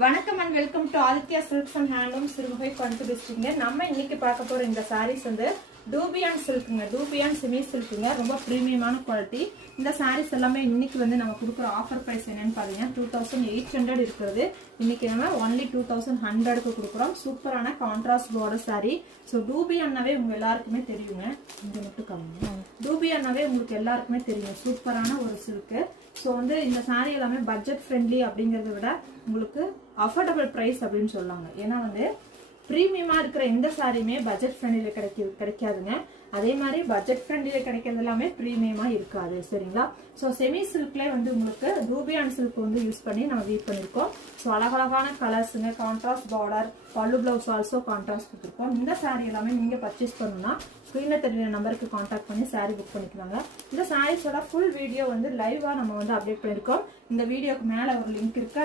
வணக்கம் and welcome to Aditya silks and handloom Sirumugai Coimbatore டிஸ்ட்ரிக்ட்ங்க. நம்ம இன்னைக்கு பார்க்க போற இந்த சாரீஸ் வந்து டூபியான் சில்க்குங்க, டூபியான் செமி சில்க்குங்க. ரொம்ப பிரீமியமான குவாலிட்டி. இந்த சாரீஸ் எல்லாமே இன்னைக்கு வந்து நம்ம கொடுக்குற ஆஃபர் பிரைஸ் என்னன்னு பாத்தீங்கன்னா 2800 இருக்கிறது. இன்னைக்கு நம்ம ஒன்லி 2100க்கு கொடுக்குறோம். சூப்பரான கான்ட்ராஸ்ட் பார்டர் சாரி. ஸோ டூபியானாவே உங்க எல்லாருக்குமே தெரியுங்க. இங்க மட்டும் கம்மி. டூபியானாவே உங்களுக்கு எல்லாருக்குமே தெரியும். சூப்பரான ஒரு சில்க்கு. ஸோ வந்து இந்த சாரீ எல்லாமே பட்ஜெட் ஃப்ரெண்ட்லி அப்படிங்கறத விட உங்களுக்கு அஃபோர்டபுள் பிரைஸ் அப்படின்னு சொல்லாங்க. ஏன்னா வந்து பிரீமியமா இருக்கிற எந்த சாரியுமே பட்ஜெட் ஃப்ரெண்ட்லியில கிடைக்காதுங்க. அதே மாதிரி பட்ஜெட் ஃப்ரெண்ட்லியில கிடைக்கிறது எல்லாமே பிரீமியமா இருக்காது. சரிங்களா? ஸோ செமி சில்க்ல வந்து உங்களுக்கு ரூபியான் சில்க் வந்து யூஸ் பண்ணி நம்ம வீட் பண்ணிருக்கோம். ஸோ அழகழகான கலர்ஸுங்க, கான்ட்ராஸ்ட் பார்டர், பல்லு பிளவுஸ் ஆல்சோ கான்ட்ராஸ்ட் கொடுத்துருக்கோம். இந்த சாரீ எல்லாமே நீங்க பர்ச்சேஸ் பண்ணணும்னா ஸ்கிரீன்ல தெரியுற நம்பருக்கு கான்டாக்ட் பண்ணி சாரீ புக் பண்ணிக்கலாங்க. இந்த சாரீஸோட ஃபுல் வீடியோ வந்து லைவா நம்ம வந்து அப்டேட் பண்ணிருக்கோம். இந்த வீடியோக்கு மேல ஒரு லிங்க் இருக்கு.